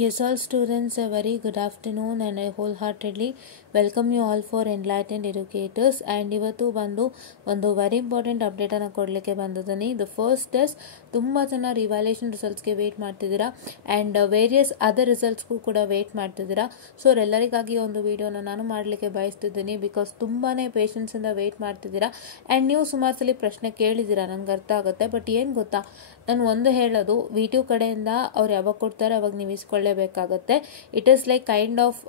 Yes, all students, a very good afternoon and I wholeheartedly welcome you all for Enlightened Educators. And ಇವತ್ತು ಬಂದು ಒಂದು very important ಅಪ್ಡೇಟನ್ನು ಕೊಡಲಿಕ್ಕೆ ಬಂದಿದ್ದೀನಿ. The first is ತುಂಬ ಜನ revaluation ರಿಸಲ್ಟ್ಸ್ಗೆ weight ಮಾಡ್ತಿದ್ದೀರಾ ಆ್ಯಂಡ್ ವೇರಿಯಸ್ ಅದರ್ ರಿಸಲ್ಟ್ಸ್ಗೂ ಕೂಡ ವೆಯ್ಟ್ ಮಾಡ್ತಿದ್ದೀರಾ. ಸೊ ಅವರೆಲ್ಲರಿಗಾಗಿ ಒಂದು ವಿಡಿಯೋನ ನಾನು ಮಾಡಲಿಕ್ಕೆ ಬಯಸ್ತಿದ್ದೀನಿ ಬಿಕಾಸ್ ತುಂಬಾ ಪೇಷನ್ಸಿಂದ ವೆಯ್ಟ್ ಮಾಡ್ತಿದ್ದೀರಾ ಆ್ಯಂಡ್ ನೀವು ಸುಮಾರು ಸಲ ಪ್ರಶ್ನೆ ಕೇಳಿದ್ದೀರಾ, ನನಗೆ ಅರ್ಥ ಆಗುತ್ತೆ. ಬಟ್ ಏನು ಗೊತ್ತಾ, ನಾನು ಒಂದು ಹೇಳೋದು ವಿ2 ಕಡೆಯಿಂದ ಅವ್ರು ಯಾವಾಗ ಕೊಡ್ತಾರೆ ಅವಾಗ ನೀವು ಇಸ್ಕೊಳ್ಳೇಬೇಕಾಗತ್ತೆ. It is like kind of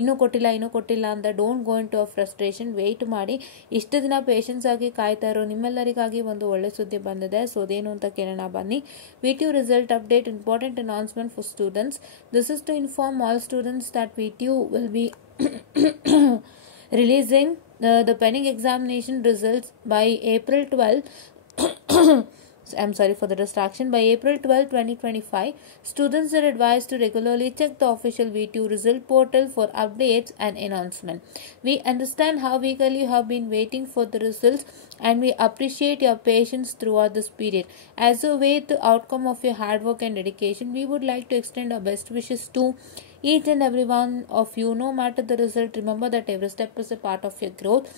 ಇನ್ನೂ ಕೊಟ್ಟಿಲ್ಲ ಅಂತ don't go in to a frustration. Wait ಮಾಡಿ. ಇಷ್ಟು ದಿನ ಪೇಷನ್ಸ್ ಆಗಿ ಕಾಯ್ತಾ ಇರೋ ನಿಮ್ಮೆಲ್ಲರಿಗಾಗಿ ಒಂದು ಒಳ್ಳೆ ಸುದ್ದಿ ಬಂದಿದೆ. ಸೊ ಅದೇನು ಅಂತ ಕೇಳೋಣ ಬನ್ನಿ. V two result update, important announcement for students. This is to inform all students that V two will be releasing the pending examination results by April 12. I'm sorry for the distraction. By April 12, 2025, students are advised to regularly check the official V2 result portal for updates and announcement. We understand how eagerly you have been waiting for the results and we appreciate your patience throughout this period. As you await the outcome of your hard work and dedication, we would like to extend our best wishes to each and every one of you. No matter the result, remember that every step is a part of your growth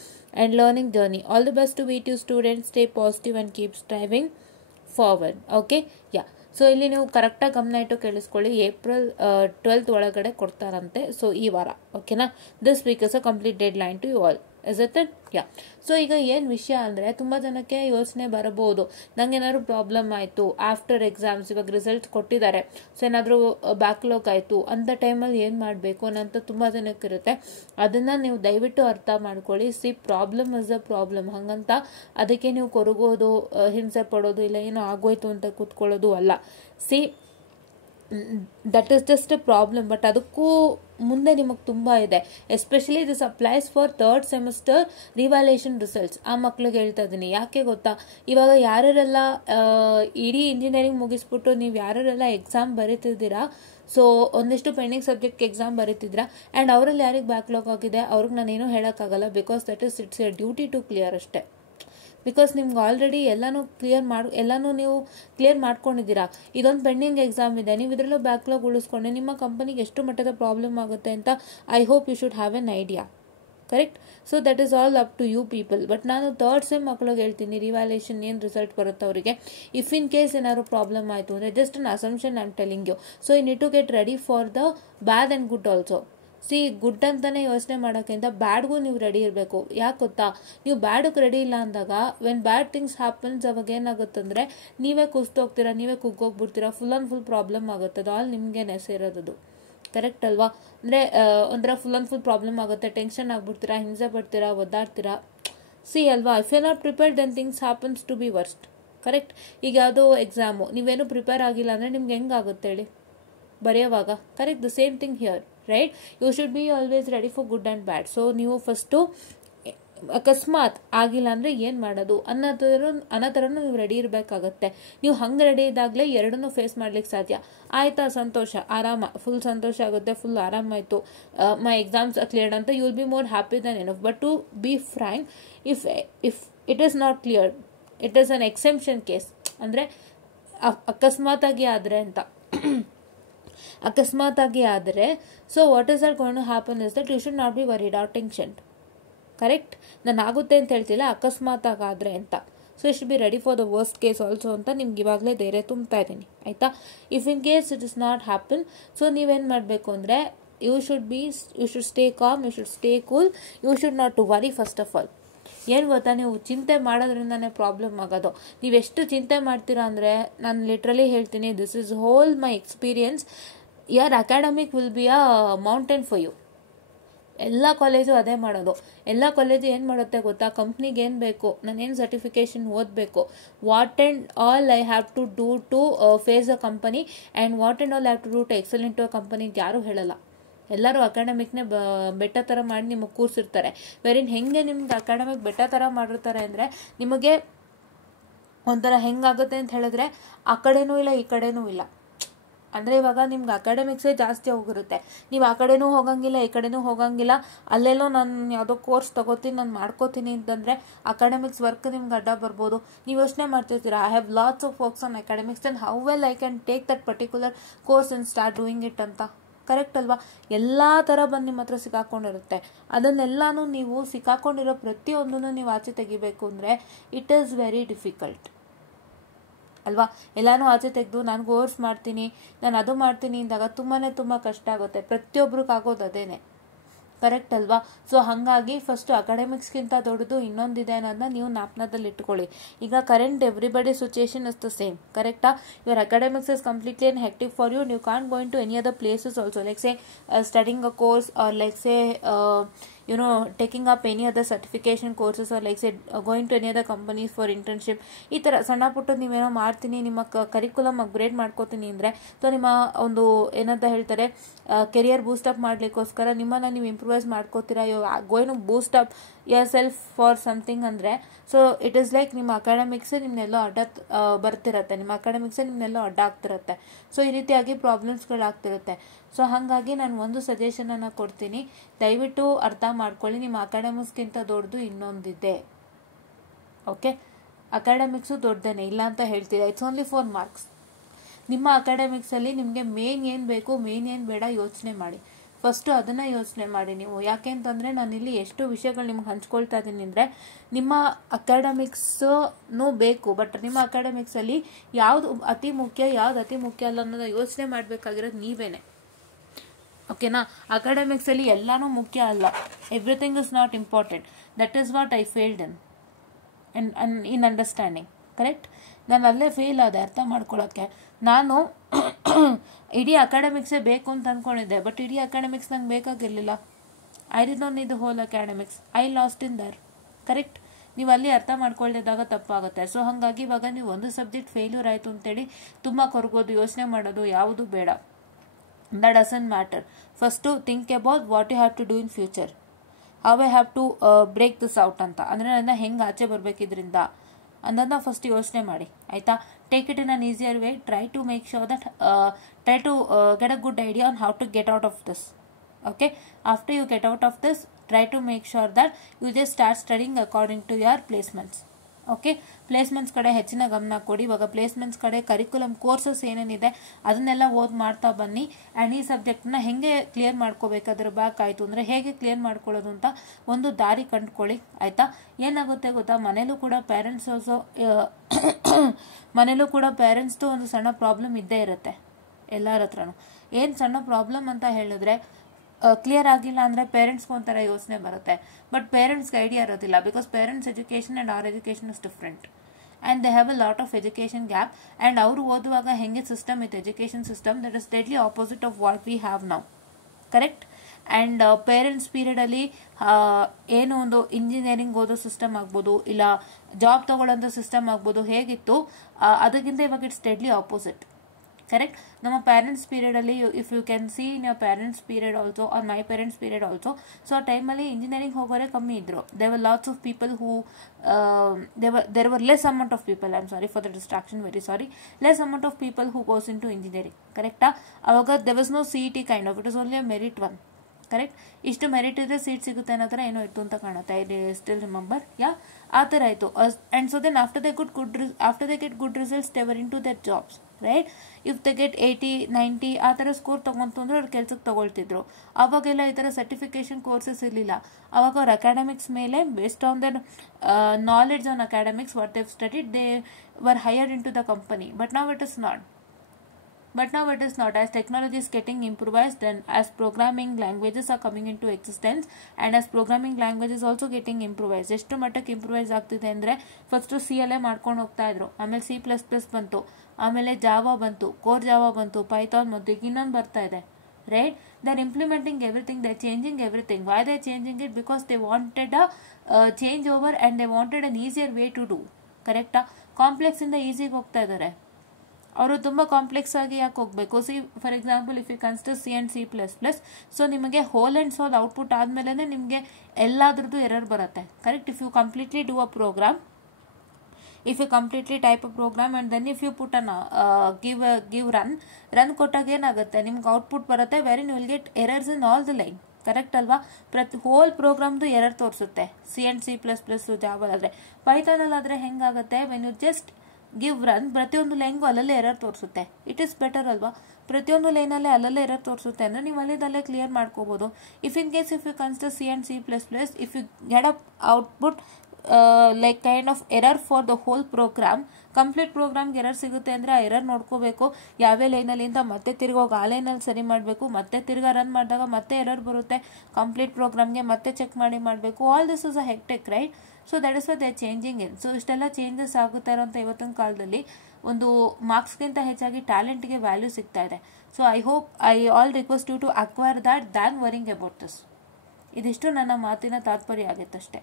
and learning journey. All the best to V2 students. Stay positive and keep striving forward. Okay, yeah. So ಇಲ್ಲಿ ನೀವು ಕರೆಕ್ಟಾಗಿ ಗಮನ ಇಟ್ಟು ಕೇಳಿಸ್ಕೊಳ್ಳಿ. April 12 ಒಳಗಡೆ ಕೊಡ್ತಾರಂತೆ. So ಈ ವಾರ, ಓಕೆನಾ. This week is a complete deadline to you all. Is it? Yeah. So ಈಗ ಏನು ವಿಷಯ ಅಂದರೆ, ತುಂಬ ಜನಕ್ಕೆ ಯೋಚನೆ ಬರಬಹುದು, ನಂಗೆ ಏನಾದ್ರು ಪ್ರಾಬ್ಲಮ್ ಆಯಿತು ಆಫ್ಟರ್ ಎಕ್ಸಾಮ್ಸ್, ಇವಾಗ ರಿಸಲ್ಟ್ಸ್ ಕೊಟ್ಟಿದ್ದಾರೆ, ಸೊ ಏನಾದರೂ ಬ್ಯಾಕ್ಲಾಗ್ ಆಯಿತು ಅಂತ ಟೈಮಲ್ಲಿ ಏನು ಮಾಡಬೇಕು ಅನ್ನೋಂಥ ತುಂಬ ಜನಕ್ಕೆ ಇರುತ್ತೆ. ಅದನ್ನು ನೀವು ದಯವಿಟ್ಟು ಅರ್ಥ ಮಾಡ್ಕೊಳ್ಳಿ. C, problem is a problem. ಹಾಗಂತ ಅದಕ್ಕೆ ನೀವು ಕೊರಗೋದು, ಹಿಂಸೆ ಪಡೋದು, ಇಲ್ಲ ಏನೋ ಆಗೋಯ್ತು ಅಂತ ಕೂತ್ಕೊಳ್ಳೋದು ಅಲ್ಲ. C, that is just A problem. But ಅದಕ್ಕೂ ಮುಂದೆ ನಿಮಗೆ ತುಂಬ ಇದೆ. Especially this applies for third semester revaluation results. ಆ ಮಕ್ಳಿಗೆ ಹೇಳ್ತಾ ಇದ್ದೀನಿ. ಯಾಕೆ ಗೊತ್ತಾ, ಇವಾಗ ಯಾರ್ಯಾರೆಲ್ಲ ಇಡೀ ಇಂಜಿನಿಯರಿಂಗ್ ಮುಗಿಸ್ಬಿಟ್ಟು ನೀವು ಯಾರ್ಯಾರೆಲ್ಲ ಎಕ್ಸಾಮ್ ಬರೀತಿದ್ದೀರಾ, ಸೊ ಒಂದಿಷ್ಟು ಪೆಂಡಿಂಗ್ ಸಬ್ಜೆಕ್ಟ್ ಎಕ್ಸಾಮ್ ಬರೀತಿದ್ದೀರಾ ಆ್ಯಂಡ್ ಅವರಲ್ಲಿ ಯಾರಿಗೆ ಬ್ಯಾಕ್ಲಾಗ್ ಆಗಿದೆ ಅವ್ರಿಗೆ ನಾನೇನು ಹೇಳೋಕ್ಕಾಗಲ್ಲ. Because that is it's a duty to clear ಅಷ್ಟೇ. ಬಿಕಾಸ್ ನಿಮ್ಗೆ ಆಲ್ರೆಡಿ ಎಲ್ಲನೂ ನೀವು ಕ್ಲಿಯರ್ ಮಾಡ್ಕೊಂಡಿದ್ದೀರಾ. ಇದೊಂದು ಪೆಂಡಿಂಗ್ ಎಕ್ಸಾಮ್ ಇದೆ, ನೀವು ಇದರಲ್ಲೂ ಬ್ಯಾಕ್ಲಾಗ್ ಉಳಿಸ್ಕೊಂಡೆ ನಿಮ್ಮ ಕಂಪನಿಗೆ ಎಷ್ಟು ಮಟ್ಟದ ಪ್ರಾಬ್ಲಮ್ ಆಗುತ್ತೆ ಅಂತ I hope you should have an idea. Correct? So that is all up to you people. But ನಾನು ಥರ್ಡ್ ಸೆಮ್ ಮಕ್ಳಿಗೆ ಹೇಳ್ತೀನಿ, ರಿವ್ಯಾಲ್ಯೂಯೇಷನ್ ಏನು ರಿಸಲ್ಟ್ ಬರುತ್ತೆ ಅವರಿಗೆ, ಇಫ್ ಇನ್ ಕೇಸ್ ಏನಾದ್ರು ಪ್ರಾಬ್ಲಮ್ ಆಯಿತು ಅಂದರೆ just an assumption I am telling you. So you need to get ready for the bad and good also. See, good ಅಂತಾನೆ ಯೋಚನೆ ಮಾಡೋಕ್ಕಿಂತ ಬ್ಯಾಡ್ಗೂ ನೀವು ರೆಡಿ ಇರಬೇಕು. ಯಾಕೆ ಗೊತ್ತಾ, ನೀವು ಬ್ಯಾಡಕ್ಕೆ ರೆಡಿ ಇಲ್ಲ ಅಂದಾಗ ವೆನ್ ಬ್ಯಾಡ್ ಥಿಂಗ್ಸ್ ಹ್ಯಾಪನ್ಸ್ ಅವಾಗ ಏನಾಗುತ್ತಂದರೆ ನೀವೇ ಕುಸ್ತೋಗ್ತೀರಾ, ನೀವೇ ಕುಗ್ಗೋಗ್ಬಿಡ್ತೀರಾ, ಫುಲ್ ಆ್ಯಂಡ್ ಫುಲ್ ಪ್ರಾಬ್ಲಮ್ ಆಗುತ್ತೆ. ಅದು ಆಲ್ ನಿಮಗೇನೆ ಸೇರೋದು. ಕರೆಕ್ಟ್ ಅಲ್ವಾ? ಅಂದರೆ ಒಂಥರ ಫುಲ್ ಆ್ಯಂಡ್ ಫುಲ್ ಪ್ರಾಬ್ಲಮ್ ಆಗುತ್ತೆ, ಟೆನ್ಷನ್ ಆಗ್ಬಿಡ್ತೀರಾ, ಹಿಂಸೆ ಪಡ್ತೀರಾ, ಒದ್ದಾಡ್ತೀರಾ. ಸಿ ಅಲ್ವಾ, if you not prepared then things happens to be worst. Correct? ಈಗ ಯಾವುದೋ ಎಕ್ಸಾಮು ನೀವೇನು ಪ್ರಿಪೇರ್ ಆಗಿಲ್ಲ ಅಂದರೆ ನಿಮ್ಗೆ ಹೆಂಗಾಗುತ್ತೆ ಹೇಳಿ ಬರೆಯೋವಾಗ. Correct? The same thing here, right? You should be always ready for good and bad. So ನೀವು ಫಸ್ಟು ಅಕಸ್ಮಾತ್ ಆಗಿಲ್ಲ ಅಂದರೆ ಏನು ಮಾಡೋದು ಅನ್ನೋ ಥರನೂ ನೀವು ರೆಡಿ ಇರಬೇಕಾಗತ್ತೆ. ನೀವು ಹಂಗೆ ರೆಡಿ ಇದ್ದಾಗಲೇ ಎರಡನ್ನೂ ಫೇಸ್ ಮಾಡ್ಲಿಕ್ಕೆ ಸಾಧ್ಯ. ಆಯಿತಾ, ಸಂತೋಷ, ಆರಾಮ, ಫುಲ್ ಸಂತೋಷ ಆಗುತ್ತೆ, ಫುಲ್ ಆರಾಮಾಯಿತು, ಮೈ ಎಕ್ಸಾಮ್ಸ್ ಕ್ಲಿಯರ್ಡ್ ಅಂತ you will be more happy then enough. But to be frank, if it is not cleared, it is an exception case. ಅಂದರೆ ಅಕಸ್ಮಾತಾಗಿ ಆದರೆ so what is are going to happen is that you should not be worried or tension. Correct? ನಾನು ಆಗುತ್ತೆ ಅಂತ ಹೇಳ್ತಿಲ್ಲ, ಅಕಸ್ಮಾತಾಗಾದರೆ ಅಂತ. So you should be ready for the worst case also ಅಂತ ನಿಮ್ಗೆ ಇವಾಗಲೇ ಧೈರ್ಯ ತುಂಬ್ತಾ ಇದ್ದೀನಿ, ಆಯಿತಾ? If in case it is not happen, so ನೀವೇನು ಮಾಡಬೇಕು ಅಂದರೆ you should stay calm, you should stay cool, you should not to worry. First of all ಏನು ಗೊತ್ತಾ, ನೀವು ಚಿಂತೆ ಮಾಡೋದ್ರಿಂದನೇ ಪ್ರಾಬ್ಲಮ್ ಆಗೋದು. ನೀವೆಷ್ಟು ಚಿಂತೆ ಮಾಡ್ತೀರಾ ಅಂದರೆ, ನಾನು ಲಿಟ್ರಲಿ ಹೇಳ್ತೀನಿ, this is whole my experience. Your academic will be a mountain for you. ಎಲ್ಲ ಕಾಲೇಜು ಅದೇ ಮಾಡೋದು. ಎಲ್ಲ ಕಾಲೇಜು ಏನು ಮಾಡುತ್ತೆ ಗೊತ್ತಾ, ಕಂಪ್ನಿಗೆ ಏನು ಬೇಕು, ನಾನೇನು ಸರ್ಟಿಫಿಕೇಷನ್ ಓದಬೇಕು, what and all I have to do to face a company and what and all have to do to excel in to a company ಅಂತ ಯಾರೂ ಹೇಳಲ್ಲ. ಎಲ್ಲರೂ ಅಕಾಡೆಮಿಕ್ನೇ ಬೆಟ್ಟ ಥರ ಮಾಡಿ ನಿಮಗೆ ಕೂರಿಸಿರ್ತಾರೆ. ವೆರಿನ್ ಹೆಂಗೆ ನಿಮ್ಗೆ ಅಕಾಡೆಮಿಕ್ ಬೆಟ್ಟ ಥರ ಮಾಡಿರ್ತಾರೆ ಅಂದರೆ, ನಿಮಗೆ ಒಂಥರ ಹೆಂಗಾಗುತ್ತೆ ಅಂತ ಹೇಳಿದ್ರೆ ಆ ಕಡೆನೂ ಇಲ್ಲ ಈ ಕಡೆನೂ ಇಲ್ಲ. ಅಂದರೆ ಇವಾಗ ನಿಮ್ಗೆ ಅಕಾಡೆಮಿಕ್ಸೇ ಜಾಸ್ತಿ ಹೋಗಿರುತ್ತೆ, ನೀವು ಆ ಕಡೆನೂ ಹೋಗಂಗಿಲ್ಲ ಈ ಕಡೆನೂ ಹೋಗಂಗಿಲ್ಲ, ಅಲ್ಲೆಲ್ಲೋ ನಾನು ಯಾವುದೋ ಕೋರ್ಸ್ ತಗೋತೀನಿ ನಾನು ಮಾಡ್ಕೋತೀನಿ ಅಂತಂದರೆ ಅಕಾಡೆಮಿಕ್ಸ್ ವರ್ಕ್ ನಿಮ್ಗೆ ಅಡ್ಡ ಬರ್ಬೋದು. ನೀವು ಯೋಚನೆ ಮಾಡ್ತಿರ್ತೀರಾ, I have lots of works on academics then how well I can take that particular course and start doing it ಅಂತ. ಕರೆಕ್ಟ್ ಅಲ್ವಾ? ಎಲ್ಲ ಥರ ಬಂದು ನಿಮ್ಮ ಹತ್ರ ಸಿಕ್ಕಾಕೊಂಡಿರುತ್ತೆ. ಅದನ್ನೆಲ್ಲಾನು ನೀವು ಸಿಕ್ಕಾಕೊಂಡಿರೋ ಪ್ರತಿಯೊಂದನ್ನು ನೀವು ಆಚೆ ತೆಗಿಬೇಕು ಅಂದರೆ ಇಟ್ ಈಸ್ ವೆರಿ ಡಿಫಿಕಲ್ಟ್ ಅಲ್ವಾ? ಎಲ್ಲಾನು ಆಚೆ ತೆಗೆದು ನಾನು ಕೋರ್ಸ್ ಮಾಡ್ತೀನಿ, ನಾನು ಅದು ಮಾಡ್ತೀನಿ ಅಂದಾಗ ತುಂಬ ಕಷ್ಟ ಆಗುತ್ತೆ. ಪ್ರತಿಯೊಬ್ರಿಗಾಗೋದು ಅದೇನೆ. ಕರೆಕ್ಟ್ ಅಲ್ವಾ? ಸೊ ಹಾಗಾಗಿ ಫಸ್ಟು ಅಕಾಡೆಮಿಕ್ಸ್ಗಿಂತ ದೊಡ್ಡದು ಇನ್ನೊಂದಿದೆ ಅನ್ನೋದನ್ನ ನೀವು ಜ್ಞಾಪನದಲ್ಲಿ ಇಟ್ಕೊಳ್ಳಿ. ಈಗ current everybody situation is the same. ಕರೆಕ್ಟಾ? Your academics is completely and hectic for you. ನೀವು can't going to any other places also, like say studying a course or like say taking up any other certification courses or like say going to any other companies for internship. ಈ ಥರ ಸಣ್ಣ ಪುಟ್ಟ ನೀವೇನೋ ಮಾಡ್ತೀನಿ, ನಿಮ್ಮ curriculum upgrade ಮಾಡ್ಕೋತೀನಿ ಅಂದರೆ, so ನಿಮ್ಮ ಒಂದು ಏನಂತ ಹೇಳ್ತಾರೆ ಕೆರಿಯರ್ ಬೂಸ್ಟಪ್ ಮಾಡಲಿಕ್ಕೋಸ್ಕರ ನಿಮ್ಮನ್ನು ನೀವು ಇಂಪ್ರೂವೈಸ್ ಮಾಡ್ಕೋತೀರಾ, going to boost up yourself for something ಅಂದರೆ, ಸೊ ಇಟ್ ಈಸ್ ಲೈಕ್ ನಿಮ್ಮ ಅಕಾಡೆಮಿಕ್ಸೇ ನಿಮ್ಮನ್ನೆಲ್ಲೋ ಅಡ್ಡ ಬರ್ತಿರತ್ತೆ, ನಿಮ್ಮ ಅಕಾಡೆಮಿಕ್ಸೇ ನಿಮ್ಮನ್ನೆಲ್ಲೋ ಅಡ್ಡ ಆಗ್ತಿರತ್ತೆ. ಸೊ ಈ ರೀತಿಯಾಗಿ ಪ್ರಾಬ್ಲಮ್ಸ್ಗಳಾಗ್ತಿರುತ್ತೆ. ಸೊ ಹಾಗಾಗಿ ನಾನು ಒಂದು ಸಜೆಷನನ್ನು ಕೊಡ್ತೀನಿ, ದಯವಿಟ್ಟು ಅರ್ಥ ಮಾಡ್ಕೊಳ್ಳಿ, ನಿಮ್ಮ ಅಕಾಡೆಮಿಕ್ಸ್ಗಿಂತ ದೊಡ್ಡದು ಇನ್ನೊಂದಿದೆ. ಓಕೆ, ಅಕಾಡೆಮಿಕ್ಸು ದೊಡ್ಡದೇನೆ ಇಲ್ಲ ಅಂತ ಹೇಳ್ತೀರಾ, ಇಟ್ಸ್ ಓನ್ಲಿ 4 ಮಾರ್ಕ್ಸ್. ನಿಮ್ಮ ಅಕಾಡೆಮಿಕ್ಸಲ್ಲಿ ನಿಮಗೆ ಮೇನ್ ಏನು ಬೇಕು ಮೇನ್ ಏನು ಬೇಡ ಯೋಚನೆ ಮಾಡಿ. ಫಸ್ಟು ಅದನ್ನು ಯೋಚನೆ ಮಾಡಿ ನೀವು. ಯಾಕೆ ಅಂತಂದರೆ ನಾನಿಲ್ಲಿ ಎಷ್ಟು ವಿಷಯಗಳು ನಿಮ್ಗೆ ಹಂಚ್ಕೊಳ್ತಾ ಇದ್ದೀನಿ ಅಂದರೆ, ನಿಮ್ಮ ಅಕಾಡೆಮಿಕ್ಸೂ ಬೇಕು, ಬಟ್ ನಿಮ್ಮ ಅಕಾಡೆಮಿಕ್ಸಲ್ಲಿ ಯಾವುದು ಅತಿ ಮುಖ್ಯ ಯಾವುದು ಅತಿ ಮುಖ್ಯ ಅಲ್ಲ ಅನ್ನೋದು ಯೋಚನೆ ಮಾಡಬೇಕಾಗಿರೋದು ನೀವೇನೆ. ಓಕೆನಾ? ಅಕಾಡೆಮಿಕ್ಸಲ್ಲಿ ಎಲ್ಲನೂ ಮುಖ್ಯ ಅಲ್ಲ, everything is not important. That is what I failed in understanding. Correct? ನಾನು ಅಲ್ಲೇ ಫೇಲ್ ಆದೆ ಅರ್ಥ ಮಾಡ್ಕೊಳ್ಳೋಕ್ಕೆ. ನಾನು ಇಡೀ ಅಕಾಡೆಮಿಕ್ಸೇ ಬೇಕು ಅಂತ ಅಂದ್ಕೊಂಡಿದ್ದೆ, ಬಟ್ ಇಡೀ ಅಕಾಡೆಮಿಕ್ಸ್ ನಂಗೆ ಬೇಕಾಗಿರಲಿಲ್ಲ. I did not need the whole academics, I lost in there. Correct? ನೀವು ಅಲ್ಲಿ ಅರ್ಥ ಮಾಡ್ಕೊಳ್ಳಿದಾಗ ತಪ್ಪಾಗುತ್ತೆ. ಸೊ ಹಾಗಾಗಿ ಇವಾಗ ನೀವು ಒಂದು ಸಬ್ಜೆಕ್ಟ್ ಫೇಲ್ಯೂರ್ ಆಯಿತು ಅಂತೇಳಿ ತುಂಬ ಕೊರಗೋದು ಯೋಚನೆ ಮಾಡೋದು ಯಾವುದು ಬೇಡ. That doesn't matter. First to think about what you have to do in future. How I have to break this out ಅಂತ. ಅಂದರೆ ನನ್ನ ಹೆಂಗೆ ಆಚೆ ಬರಬೇಕಿದ್ರಿಂದ ಅನ್ನೋದನ್ನ ಫಸ್ಟ್ ಯೋಚನೆ ಮಾಡಿ, ಆಯಿತಾ? Take it in an easier way. Try to make sure that try to get a good idea on how to get out of this. Okay, after you get out of this, try to make sure that you just start studying according to your placements. Okay, placements ಕಡೆ ಹೆಚ್ಚಿನ ಗಮನ ಕೊಡಿ. ಇವಾಗ placements ಕಡೆ curriculum courses ಏನೇನಿದೆ ಅದನ್ನೆಲ್ಲ ಮಾಡ್ತಾ ಬನ್ನಿ. ಆ್ಯಂಡ್ ಈ ಸಬ್ಜೆಕ್ಟ್ನ ಹೇಗೆ ಕ್ಲಿಯರ್ ಮಾಡ್ಕೋಬೇಕಾದ್ರೆ ಬ್ಯಾಕ್ ಆಯಿತು ಅಂದರೆ ಹೇಗೆ ಕ್ಲಿಯರ್ ಮಾಡ್ಕೊಳ್ಳೋದು ಅಂತ ಒಂದು ದಾರಿ ಕಂಡುಕೊಳ್ಳಿ, ಆಯಿತಾ? ಏನಾಗುತ್ತೆ ಗೊತ್ತಾ, ಮನೇಲೂ ಕೂಡ ಪೇರೆಂಟ್ಸ್ದು ಒಂದು ಸಣ್ಣ ಪ್ರಾಬ್ಲಮ್ ಇದ್ದೇ ಇರುತ್ತೆ ಎಲ್ಲರ ಹತ್ರನೂ. ಏನು ಸಣ್ಣ ಪ್ರಾಬ್ಲಮ್ ಅಂತ ಹೇಳಿದ್ರೆ, ಕ್ಲಿಯರ್ ಆಗಿಲ್ಲ ಅಂದರೆ ಪೇರೆಂಟ್ಸ್ಗೆ ಒಂಥರ ಯೋಚನೆ ಬರುತ್ತೆ, ಬಟ್ ಪೇರೆಂಟ್ಸ್ಗೆ ಐಡಿಯಾ ಇರೋದಿಲ್ಲ. Because parents education and our education is different and they have a lot of education gap. And ಅವರು ಓದುವಾಗ ಹೆಂಗೆ ಸಿಸ್ಟಮ್ ಇತ್ತು education system, that is deadly opposite of what we have now. Correct? And parents ಪೀರಿಯಡಲ್ಲಿ ಏನು ಒಂದು engineering ಓದೋ system ಆಗ್ಬೋದು, ಇಲ್ಲ ಜಾಬ್ ತೊಗೊಳ್ಳೋಂಥ ಸಿಸ್ಟಮ್ ಆಗ್ಬೋದು, ಹೇಗಿತ್ತು ಅದಕ್ಕಿಂತ ಇವಾಗ ಇಟ್ಸ್ ಡೆಡ್ಲಿ ಆಪೋಸಿಟ್. ಕರೆಕ್ಟ್? ನಮ್ಮ ಪೇರೆಂಟ್ಸ್ ಪೀರಿಯಡಲ್ಲಿ if you can see in your parents period also or my parents period also, so ಆ ಟೈಮಲ್ಲಿ ಇಂಜಿನಿಯರಿಂಗ್ ಹೋಗೋರೆ ಕಮ್ಮಿ ಇದ್ರು. There were lots of people who there were less amount of people, I am sorry for the distraction, very sorry, less amount of people who goes into engineering. ಕರೆಕ್ಟಾ? ಅವಾಗ there was no CET kind of, it is only a merit one. Correct? ಇಷ್ಟು merit ಇದ್ರೆ seat ಸಿಗುತ್ತೆ ಅನ್ನೋ ಥರ ಏನೋ ಇತ್ತು ಅಂತ ಕಾಣುತ್ತೆ. I still remember. ಆ ಥರ ಆಯಿತು. And so then after they get good results they were in to their jobs, right? If they get 80, 90 ಆ ಥರ ಸ್ಕೋರ್ ತೊಗೊಂತು ಅಂದರೆ ಅವ್ರು ಕೆಲ್ಸಕ್ಕೆ ತೊಗೊಳ್ತಿದ್ರು. ಅವಾಗೆಲ್ಲ ಈ ಥರ ಸರ್ಟಿಫಿಕೇಶನ್ ಕೋರ್ಸಸ್ ಇರಲಿಲ್ಲ. ಅವಾಗ ಅವ್ರ ಅಕಾಡೆಮಿಕ್ಸ್ ಮೇಲೆ based on their knowledge on academics what they've studied they were hired into the company. But now it is not. As technology is getting improvised and as programming languages are coming into existence and as programming languages also getting improvised. ಎಷ್ಟು ಮಟ್ಟಕ್ಕೆ improvise ಆಗ್ತಿದೆ ಅಂದರೆ, first CLA ಮಾಡ್ಕೊಂಡು ಹೋಗ್ತಾ ಇದ್ರು, ಆಮೇಲೆ C++ ಬಂತು, ಆಮೇಲೆ ಜಾವಾ ಬಂತು, ಕೋರ್ ಜಾವಾ ಬಂತು, ಪೈಥಾನ್ ಬಂತು, ಈಗ ಇನ್ನೊಂದು ಬರ್ತಾ ಇದೆ, right? They are implementing everything, they are changing everything. Why they are changing it? Because they wanted a change over and they wanted an easier way to do. ಕರೆಕ್ಟಾ? ಕಾಂಪ್ಲೆಕ್ಸಿಂದ ಈಸಿಗೆ ಹೋಗ್ತಾ ಇದ್ದಾರೆ. ಅವರು ತುಂಬ ಕಾಂಪ್ಲೆಕ್ಸ್ ಆಗಿ ಯಾಕೆ ಹೋಗಬೇಕು? For example if you consider C and C++, so ನಿಮಗೆ ಹೋಲ್ ಆ್ಯಂಡ್ ಸೋಲ್ ಔಟ್ಪುಟ್ ಆದಮೇಲೆ ನಿಮಗೆ ಎಲ್ಲಾದ್ರದ್ದು ಎರರ್ ಬರುತ್ತೆ. Correct? If you completely do a program, if you completely type a program and then if you put an give run ಕೊಟ್ಟಾಗ ಏನಾಗುತ್ತೆ, ನಿಮ್ಗೆ output ಬರುತ್ತೆ very you will get errors in all the line. Correct ಅಲ್ವಾ? ಪ್ರತಿ whole ಪ್ರೋಗ್ರಾಮ್ದು error ತೋರಿಸುತ್ತೆ. C++, ಜಾವಾದ್ರೆ. ಪೈಥಾನಲ್ಲಾದರೆ ಹೆಂಗಾಗುತ್ತೆ, when you just give run ಪ್ರತಿಯೊಂದು ಲೈನ್ಗೂ ಅಲ್ಲಲ್ಲೇ ಎರರ್ ತೋರಿಸುತ್ತೆ. ಇಟ್ ಈಸ್ ಬೆಟರ್ ಅಲ್ವಾ? ಪ್ರತಿಯೊಂದು ಲೈನಲ್ಲೇ ಅಲ್ಲಲ್ಲೇ ಎರರ್ ತೋರಿಸುತ್ತೆ ಅಂದರೆ ನೀವು ಅಲ್ಲಿದಲ್ಲೇ ಕ್ಲಿಯರ್ ಮಾಡ್ಕೋಬೋದು. If in case if you consider C++, if you get up output like kind of error for the whole program, complete ಪ್ರೋಗ್ರಾಮ್ಗೆ ಎರರ್ ಸಿಗುತ್ತೆ ಅಂದರೆ ಆ ಎರರ್ ನೋಡ್ಕೋಬೇಕು. ಯಾವ್ಯಾವ ಲೈನಲ್ಲಿಂದ ಮತ್ತೆ ತಿರ್ಗೋಗಿ ಆ ಲೈನಲ್ಲಿ ಸರಿ ಮಾಡಬೇಕು, ಮತ್ತೆ ತಿರ್ಗಾ ರನ್ ಮಾಡಿದಾಗ ಮತ್ತೆ ಎರರ್ ಬರುತ್ತೆ, ಕಂಪ್ಲೀಟ್ ಪ್ರೋಗ್ರಾಮ್ಗೆ ಮತ್ತೆ ಚೆಕ್ ಮಾಡಬೇಕು. All this is a hectic, right? So that is what they changing in. So ಇಷ್ಟೆಲ್ಲ ಚೇಂಜಸ್ ಆಗುತ್ತಾ ಇರೋಂಥ ಇವತ್ತಿನ ಕಾಲದಲ್ಲಿ ಒಂದು ಮಾರ್ಕ್ಸ್ಗಿಂತ ಹೆಚ್ಚಾಗಿ ಟ್ಯಾಲೆಂಟ್ಗೆ ವ್ಯಾಲ್ಯೂ ಸಿಗ್ತಾ ಇದೆ. So I all request you to acquire that than worrying about this. ಇದಿಷ್ಟು ನನ್ನ ಮಾತಿನ ತಾತ್ಪರ್ಯ ಆಗಿತ್ತಷ್ಟೇ.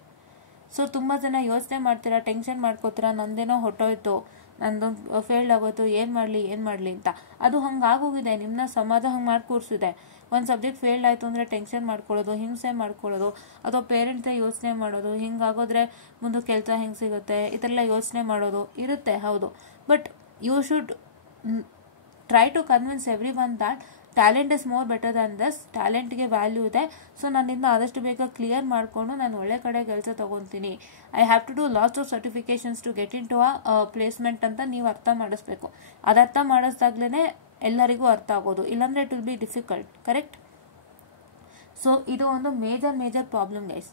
ಸೊ ತುಂಬ ಜನ ಯೋಚನೆ ಮಾಡ್ತೀರಾ, ಟೆನ್ಷನ್ ಮಾಡ್ಕೋತೀರಾ, ನಂದೇನೋ ಹೊಟ್ಟೋಯ್ತು, ನಂದೊಂದು ಫೇಲ್ಡ್ ಆಗೋಯ್ತು, ಏನು ಮಾಡಲಿ ಅಂತ. ಅದು ಹಂಗಾಗೋಗಿದೆ, ನಿಮ್ಮನ್ನ ಸಮಾಜ ಹಂಗೆ ಮಾಡಿ ಕೂರಿಸಿದೆ. ಒಂದು ಸಬ್ಜೆಕ್ಟ್ ಫೇಲ್ಡ್ ಆಯಿತು ಅಂದರೆ ಟೆನ್ಷನ್ ಮಾಡ್ಕೊಳ್ಳೋದು, ಹಿಂಸೆ ಮಾಡ್ಕೊಳ್ಳೋದು, ಅಥವಾ ಪೇರೆಂಟ್ಸೇ ಯೋಚನೆ ಮಾಡೋದು, ಹಿಂಗಾಗೋದ್ರೆ ಮುಂದೆ ಕೆಲಸ ಹೆಂಗೆ ಸಿಗುತ್ತೆ, ಈ ಥರ ಎಲ್ಲ ಯೋಚನೆ ಮಾಡೋದು ಇರುತ್ತೆ. ಹೌದು, but you should try to convince everyone that talent is more better than this. ಟ್ಯಾಲೆಂಟ್ಗೆ ವ್ಯಾಲ್ಯೂ ಇದೆ. ಸೊ ನನ್ನಿಂದ ಆದಷ್ಟು ಬೇಗ ಕ್ಲಿಯರ್ ಮಾಡಿಕೊಂಡು ನಾನು ಒಳ್ಳೆ ಕಡೆ ಕೆಲಸ ತೊಗೊತೀನಿ. I have to do lots of certifications to get in to a placement ಅಂತ ನೀವು ಅರ್ಥ ಮಾಡಿಸ್ಬೇಕು. ಅದು ಅರ್ಥ ಮಾಡಿಸ್ದಾಗ್ಲೇ ಎಲ್ಲರಿಗೂ ಅರ್ಥ ಆಗೋದು, ಇಲ್ಲಾಂದರೆ it will be difficult. Correct? So ಇದು ಒಂದು major problem guys.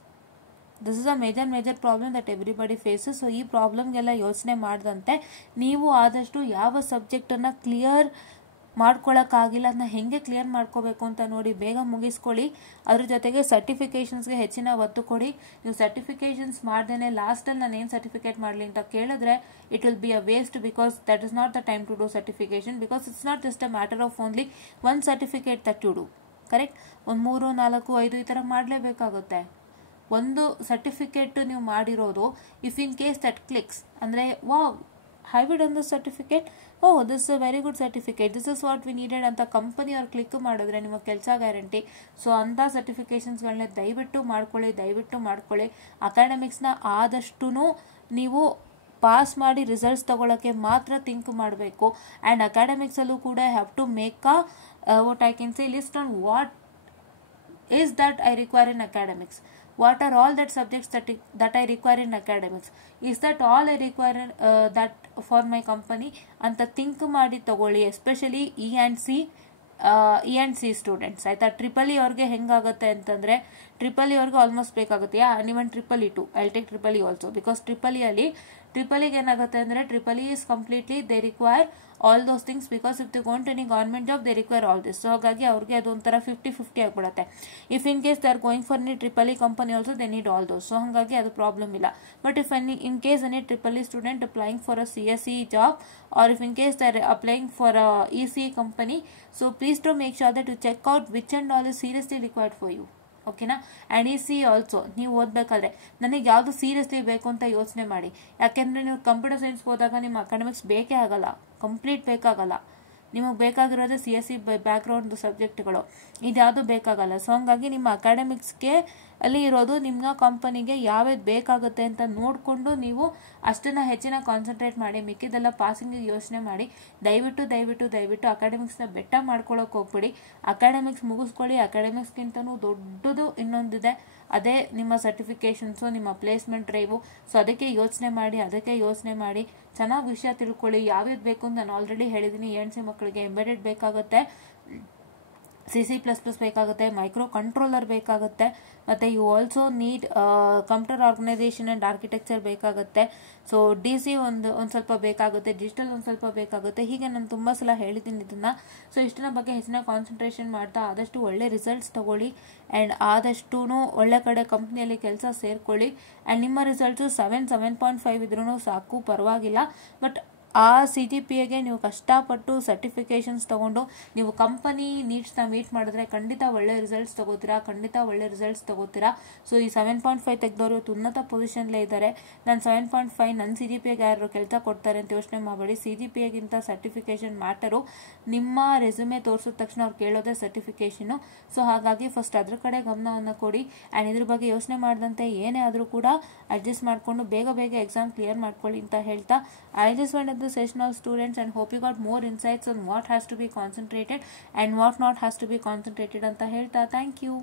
This is a major problem that everybody faces. So ಈ ಪ್ರಾಬ್ಲಮ್ಗೆಲ್ಲ ಯೋಚನೆ ಮಾಡಿದಂತೆ ನೀವು ಆದಷ್ಟು ಯಾವ ಸಬ್ಜೆಕ್ಟನ್ನು ಕ್ಲಿಯರ್ ಮಾಡ್ಕೊಳ್ಳೋಕ್ಕಾಗಿಲ್ಲ ಅದನ್ನ ಹೆಂಗೆ ಕ್ಲಿಯರ್ ಮಾಡ್ಕೋಬೇಕು ಅಂತ ನೋಡಿ ಬೇಗ ಮುಗಿಸ್ಕೊಳ್ಳಿ. ಅದ್ರ ಜೊತೆಗೆ ಸರ್ಟಿಫಿಕೇಷನ್ಸ್ಗೆ ಹೆಚ್ಚಿನ ಒತ್ತು ಕೊಡಿ. ನೀವು ಸರ್ಟಿಫಿಕೇಷನ್ಸ್ ಮಾಡ್ದೇನೆ ಲಾಸ್ಟಲ್ಲಿ ನಾನು ಏನು ಸರ್ಟಿಫಿಕೇಟ್ ಮಾಡಲಿ ಅಂತ ಕೇಳಿದ್ರೆ it will be a waste, because that is not the time to do certification, because it's not just a matter of only one certificate that you do. Correct? ಒಂದು 3, 4, 5 ಈ ಥರ ಮಾಡಲೇಬೇಕಾಗುತ್ತೆ. ಒಂದು ಸರ್ಟಿಫಿಕೇಟ್ ನೀವು ಮಾಡಿರೋದು if in case that clicks ಅಂದರೆ wow, have you done this certificate? Oh, this is a very good certificate. This is what we needed ಅಂತ company ಅವ್ರು click ಮಾಡಿದ್ರೆ ನಿಮ್ಮ ಕೆಲಸ ಗ್ಯಾರಂಟಿ. ಸೊ ಅಂಥ ಸರ್ಟಿಫಿಕೇಷನ್ಸ್ಗಳನ್ನ ದಯವಿಟ್ಟು ಮಾಡ್ಕೊಳ್ಳಿ. ಅಕಾಡೆಮಿಕ್ಸ್ನ ಆದಷ್ಟು ನೀವು ಪಾಸ್ ಮಾಡಿ ರಿಸಲ್ಟ್ಸ್ ತಗೊಳ್ಳೋಕ್ಕೆ ಮಾತ್ರ ಥಿಂಕ್ ಮಾಡಬೇಕು. ಆ್ಯಂಡ್ ಅಕಾಡೆಮಿಕ್ಸಲ್ಲೂ ಕೂಡ have to make what I can say list on what is that I require in academics. What are all that subjects that I require in academics? Is that all I require that for my company? ಅಂತ think ಮಾಡಿ ತಗೊಳ್ಳಿ. Especially E and C students. ಆಯಿತಾ? EEE ಅವ್ರಿಗೆ ಹೆಂಗಾಗುತ್ತೆ ಅಂತಂದರೆ EEE ಅವ್ರಿಗೆ almost ಬೇಕಾಗುತ್ತೆ. even EEE2 I take EEE also, because EEEಗೆ ಏನಾಗುತ್ತೆ ಅಂದರೆ EEE is completely they require all those things, because if they go into any government job they require all this. So ಹಾಗಾಗಿ ಅವ್ರಿಗೆ ಅದು ಒಂಥರ 50-50 ಆಗಿಬಿಡುತ್ತೆ. If in case they are going for any EEE company also they need all those. So ಹಾಗಾಗಿ ಅದು problem ಇಲ್ಲ. But if in case any EEE student applying for a CSE job, or if in case they are applying for a ECE company, so please do make sure that you check out which and all is seriously required for you. ಓಕೆನಾ? And ECE also ನೀವು ಓದಬೇಕಾದ್ರೆ ನನಗೆ ಯಾವುದು seriously ಬೇಕು ಅಂತ ಯೋಚನೆ ಮಾಡಿ. ಯಾಕೆಂದರೆ ನೀವು ಕಂಪ್ಯೂಟರ್ ಸೈನ್ಸ್ಗೆ ಹೋದಾಗ ನಿಮ್ಮ ಅಕಾಡೆಮಿಕ್ಸ್ ಬೇಕೇ ಆಗಲ್ಲ, ಕಂಪ್ಲೀಟ್ ಬೇಕಾಗಲ್ಲ. ನಿಮಗೆ ಬೇಕಾಗಿರೋದೇ CSE ಬ್ಯಾಕ್ಗ್ರೌಂಡ್ ಸಬ್ಜೆಕ್ಟ್ಗಳು, ಇದ್ಯಾವುದು ಬೇಕಾಗಲ್ಲ. ಸೊ ಹಂಗಾಗಿ ನಿಮ್ಮ ಅಕಾಡೆಮಿಕ್ಸ್ಗೆ ಅಲ್ಲಿ ಇರೋದು ನಿಮ್ಮ ಕಂಪನಿಗೆ ಯಾವ್ಯಾವ್ದು ಬೇಕಾಗುತ್ತೆ ಅಂತ ನೋಡಿಕೊಂಡು ನೀವು ಅಷ್ಟನ್ನು ಹೆಚ್ಚಿನ ಕಾನ್ಸಂಟ್ರೇಟ್ ಮಾಡಿ. ಮಿಕ್ಕಿದೆಲ್ಲ ಪಾಸಿಂಗಿಗೆ ಯೋಚನೆ ಮಾಡಿ. ದಯವಿಟ್ಟು ಅಕಾಡೆಮಿಕ್ಸ್ನ ಬೆಟ್ಟ ಮಾಡ್ಕೊಳ್ಳೋಕೆ ಹೋಗ್ಬಿಡಿ. ಅಕಾಡೆಮಿಕ್ಸ್ ಮುಗಿಸ್ಕೊಳ್ಳಿ. ಅಕಾಡೆಮಿಕ್ಸ್ಗಿಂತನೂ ದೊಡ್ಡದು ಇನ್ನೊಂದಿದೆ, ಅದೇ ನಿಮ್ಮ ಸರ್ಟಿಫಿಕೇಷನ್ಸು, ನಿಮ್ಮ ಪ್ಲೇಸ್ಮೆಂಟ್ ಡ್ರೈವು. ಸೊ ಅದಕ್ಕೆ ಯೋಚನೆ ಮಾಡಿ ಚೆನ್ನಾಗಿ ವಿಷಯ ತಿಳ್ಕೊಳ್ಳಿ. ಯಾವ್ಯಾವ್ದು ಬೇಕು ಅಂತ ನಾನು ಆಲ್ರೆಡಿ ಹೇಳಿದ್ದೀನಿ. ENC ಮಕ್ಕಳಿಗೆ ಎಂಬೆಡೆಡ್ ಬೇಕಾಗುತ್ತೆ, C++ ಬೇಕಾಗುತ್ತೆ, ಮೈಕ್ರೋ ಕಂಟ್ರೋಲರ್ ಬೇಕಾಗುತ್ತೆ, ಮತ್ತು you also need computer organisation and architecture ಬೇಕಾಗುತ್ತೆ. ಸೊ DC ಒಂದು ಸ್ವಲ್ಪ ಬೇಕಾಗುತ್ತೆ, ಡಿಜಿಟಲ್ ಒಂದು ಸ್ವಲ್ಪ ಬೇಕಾಗುತ್ತೆ. ಹೀಗೆ ನಾನು ತುಂಬ ಸಲ ಹೇಳಿದ್ದೀನಿ ಇದನ್ನು. ಸೊ ಇಷ್ಟರ ಬಗ್ಗೆ ಹೆಚ್ಚಿನ ಕಾನ್ಸಂಟ್ರೇಷನ್ ಮಾಡ್ತಾ ಆದಷ್ಟು ಒಳ್ಳೆ ರಿಸಲ್ಟ್ಸ್ ತಗೊಳ್ಳಿ. ಆ್ಯಂಡ್ ಆದಷ್ಟು ಒಳ್ಳೆ ಕಡೆ ಕಂಪ್ನಿಯಲ್ಲಿ ಕೆಲಸ ಸೇರ್ಕೊಳ್ಳಿ. ಆ್ಯಂಡ್ ನಿಮ್ಮ ರಿಸಲ್ಟ್ಸು 7.5 ಇದ್ರೂ ಸಾಕು, ಪರವಾಗಿಲ್ಲ. ಬಟ್ ಆ CGPAಗೆ ನೀವು ಕಷ್ಟಪಟ್ಟು ಸರ್ಟಿಫಿಕೇಷನ್ಸ್ ತೊಗೊಂಡು ನೀವು ಕಂಪನಿ ನೀಡ್ಸ್ನ ಮೀಟ್ ಮಾಡಿದ್ರೆ ಖಂಡಿತ ಒಳ್ಳೆ ರಿಸಲ್ಟ್ಸ್ ತಗೋತೀರಾ. ಸೊ ಈ 7.5 ತೆಗೆದವರು ಇವತ್ತು ಉನ್ನತ ಪೊಸಿಷನ್ಲೇ ಇದ್ದಾರೆ. ನಾನು 7.5 ನನ್ನ CGPAಗೆ ಯಾರು ಕೆಲಸ ಕೊಡ್ತಾರೆ ಅಂತ ಯೋಚನೆ ಮಾಡಬೇಡಿ. CGPAಗಿಂತ ಸರ್ಟಿಫಿಕೇಷನ್ ಮ್ಯಾಟರು. ನಿಮ್ಮ ರೆಸ್ಯೂಮೆ ತೋರಿಸಿದ ತಕ್ಷಣ ಅವ್ರು ಕೇಳೋದೇ ಸರ್ಟಿಫಿಕೇಷನು. ಸೊ ಹಾಗಾಗಿ ಫಸ್ಟ್ ಅದ್ರ ಕಡೆ ಗಮನವನ್ನು ಕೊಡಿ. ಆ್ಯಂಡ್ ಇದ್ರ ಬಗ್ಗೆ ಯೋಚನೆ ಮಾಡಿದಂತೆ ಏನೇ ಆದರೂ ಕೂಡ ಅಡ್ಜಸ್ಟ್ ಮಾಡಿಕೊಂಡು ಬೇಗ ಎಕ್ಸಾಮ್ ಕ್ಲಿಯರ್ ಮಾಡ್ಕೊಳ್ಳಿ ಅಂತ ಹೇಳ್ತಾ, I just went at the session of students and hope you got more insights on what has to be concentrated and what not has to be concentrated ಅಂತ ಹೇಳ್ತಾ, ಥ್ಯಾಂಕ್ ಯು.